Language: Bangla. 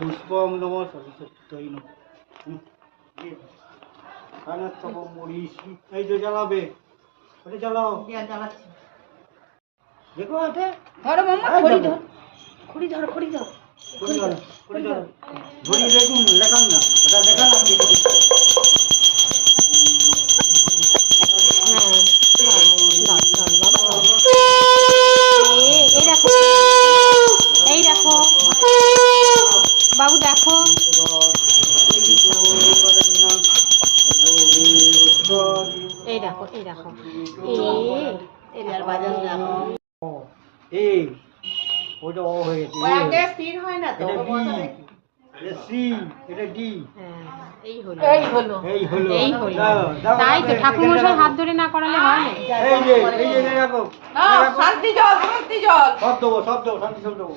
পুষ্পং নমঃ সরস্বতী নমঃ। এই যে জ্বালাবে, ওটা জ্বালাও। দেখো এটা ধরো মাম্মা, খড়ি ধর, খড়ি ধর, খড়ি ধর, ঘুরিয়ে দেখুন, দেখান না, ওটা দেখান, আমি দেখে দিচ্ছি। এই দেখো বাবু, দেখো এই দেখো, এই দেখো, এই ওটা ও হয়েছে, আগে স্থির হয় না তো, এটা ডি। এই হলো, এই হলো, এই হলো, এই হলো। তাই তো ঠাকুরমশাই হাত ধরে না করালে হয় না। এই যে রাখো, শান্তি জল, শান্তি জল সব দেবো, শান্তি সব দেবো।